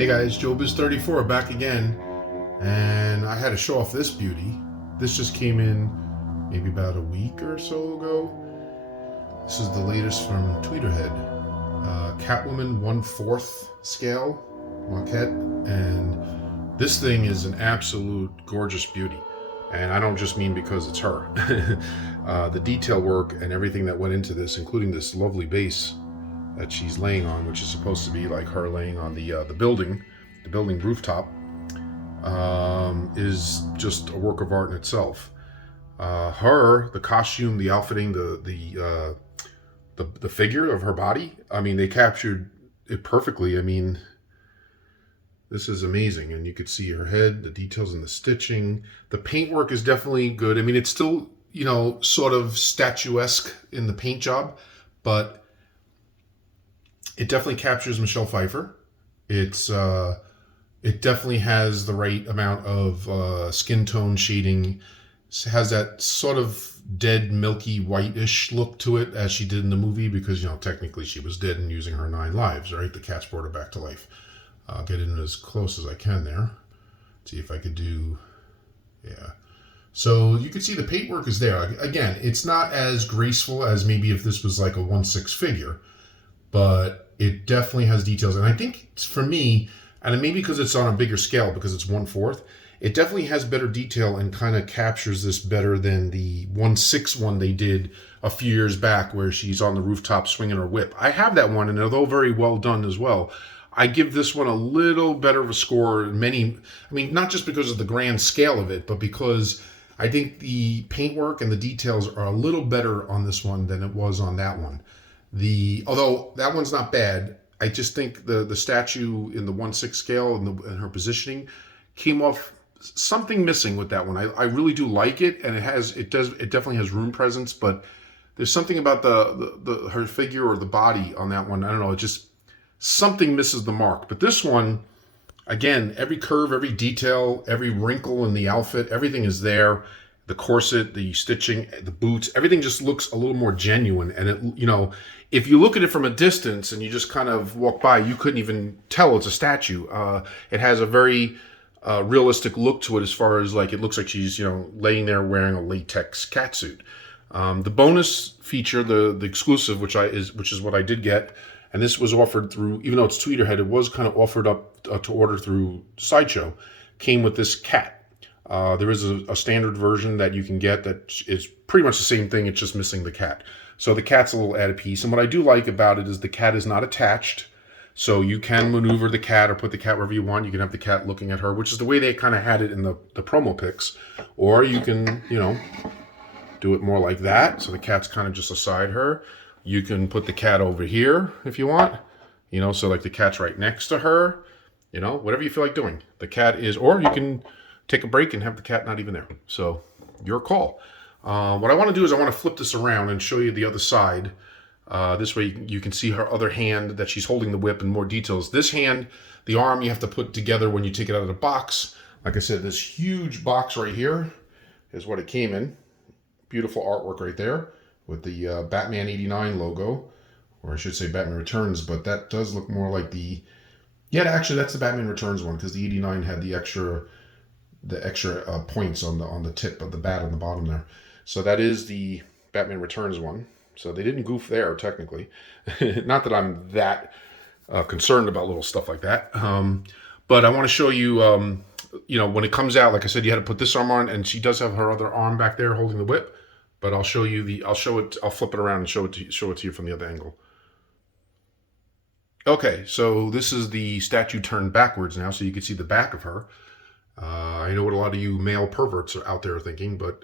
Hey guys, JoeBiz34 back again, and I had to show off this beauty. This just came in maybe about a week or so ago. This is the latest from Tweeterhead. Catwoman 1/4 scale, Maquette, and this thing is an absolute gorgeous beauty. And I don't just mean because it's her. The detail work and everything that went into this, including this lovely base that she's laying on, which is supposed to be like her laying on the building rooftop, is just a work of art in itself. The costume, the outfitting, the figure of her body. I mean, they captured it perfectly. I mean, this is amazing, and you could see her head, the details in the stitching. The paintwork is definitely good. I mean, it's still, sort of statuesque in the paint job, but it definitely captures Michelle Pfeiffer. It definitely has the right amount of skin tone shading. It has that sort of dead, milky, whitish look to it, as she did in the movie, because technically she was dead and using her 9 lives, right? The cats brought her back to life. I'll get in as close as I can there. See if I could do, yeah. So you can see the paintwork is there. Again, it's not as graceful as maybe if this was like a 1/6 figure, but it definitely has details. And I think for me, and maybe because it's on a bigger scale, because it's 1/4, it definitely has better detail and kind of captures this better than the 1/6 one they did a few years back, where she's on the rooftop swinging her whip. I have that one, and although very well done as well, I give this one a little better of a score. Not just because of the grand scale of it, but because I think the paintwork and the details are a little better on this one than it was on that one. Although that one's not bad, I just think the statue in the 1/6 scale and her positioning came off something missing with that one. I really do like it, and it definitely has room presence, but there's something about her figure or the body on that one. I don't know, it just something misses the mark. But this one, again, every curve, every detail, every wrinkle in the outfit, everything is there. The corset, the stitching, the boots, everything just looks a little more genuine. And if you look at it from a distance and you just kind of walk by, you couldn't even tell it's a statue. It has a very realistic look to it, as far as like it looks like she's laying there wearing a latex catsuit. The bonus feature, the exclusive, which is what I did get, and this was offered through, even though it's Tweeterhead, it was kind of offered up to order through Sideshow, came with this cat. There is a standard version that you can get that is pretty much the same thing. It's just missing the cat. So the cat's a little added piece. And what I do like about it is the cat is not attached. So you can maneuver the cat or put the cat wherever you want. You can have the cat looking at her, which is the way they kind of had it in the promo pics. Or you can, do it more like that. So the cat's kind of just beside her. You can put the cat over here if you want. So like the cat's right next to her. Whatever you feel like doing. The cat is, or you can take a break and have the cat not even there. So your call. What I want to do is I want to flip this around and show you the other side. This way you can see her other hand that she's holding the whip in more details. This hand, the arm, you have to put together when you take it out of the box. Like I said, this huge box right here is what it came in. Beautiful artwork right there with the Batman 89 logo, or I should say Batman Returns, but that does look more like actually that's the Batman Returns one, because the 89 had the extra points on the tip of the bat on the bottom there. So that is the Batman Returns one. So they didn't goof there, technically. Not that I'm that concerned about little stuff like that. But I want to show you, when it comes out, like I said, you had to put this arm on, and she does have her other arm back there holding the whip. But I'll flip it around and show it to you from the other angle. Okay, so this is the statue turned backwards now, so you can see the back of her. I know what a lot of you male perverts are out there thinking, but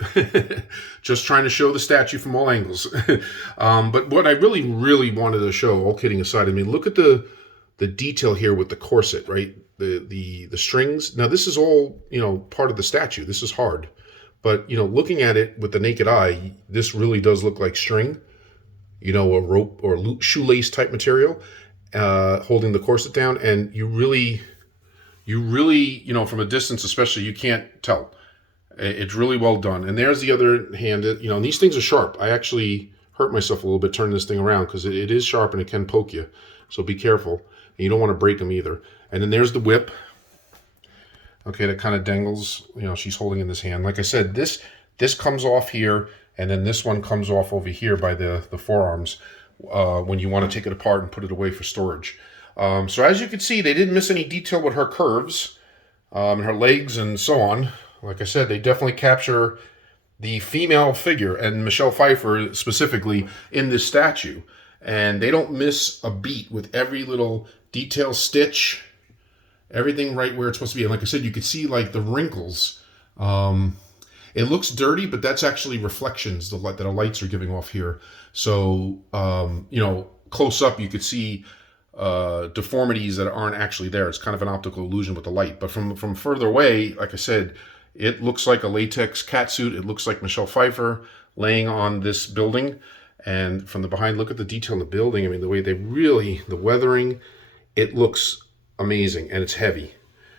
just trying to show the statue from all angles. But what I really, really wanted to show, all kidding aside, look at the detail here with the corset, right? The strings. Now this is all, part of the statue. This is hard. But, looking at it with the naked eye, this really does look like string, a rope or shoelace type material, holding the corset down. And you really, from a distance especially, you can't tell. It's really well done. And there's the other hand. These things are sharp. I actually hurt myself a little bit turning this thing around because it is sharp and it can poke you. So be careful. And you don't want to break them either. And then there's the whip. Okay, that kind of dangles. You know, she's holding in this hand. Like I said, this comes off here, and then this one comes off over here by the forearms when you want to take it apart and put it away for storage. So as you can see, they didn't miss any detail with her curves, her legs, and so on. Like I said, they definitely capture the female figure, and Michelle Pfeiffer specifically, in this statue. And they don't miss a beat with every little detail stitch, everything right where it's supposed to be. And like I said, you can see like the wrinkles. It looks dirty, but that's actually reflections that the lights are giving off here. So, you know, close up, you could see deformities that aren't actually there. It's kind of an optical illusion with the light. But from further away, like I said, it looks like a latex catsuit. It looks like Michelle Pfeiffer laying on this building. And from the behind, look at the detail in the building. I mean, the way the weathering, it looks amazing, and it's heavy.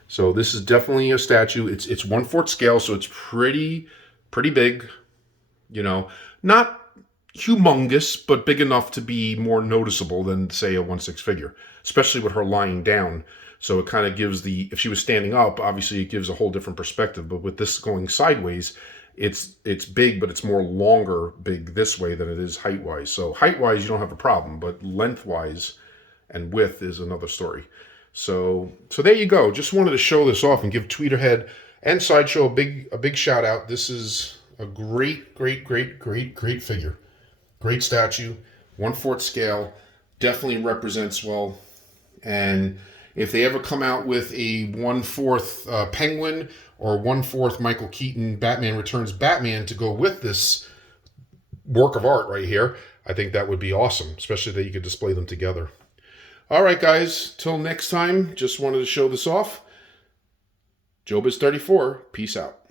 So this is definitely a statue. It's 1/4 scale, so it's pretty big. You know, not humongous, but big enough to be more noticeable than, say, a 1/6 figure, especially with her lying down. So it kind of gives if she was standing up, obviously it gives a whole different perspective. But with this going sideways, it's big, but it's more longer big this way than it is height-wise. So height-wise, you don't have a problem, but length-wise and width is another story. So there you go. Just wanted to show this off and give Tweeterhead and Sideshow a big shout out. This is a great figure. Great statue, 1/4 scale, definitely represents well. And if they ever come out with a 1/4 Penguin or 1/4 Michael Keaton Batman Returns Batman to go with this work of art right here, I think that would be awesome, especially that you could display them together. All right, guys, till next time, just wanted to show this off. JoeBiz34, peace out.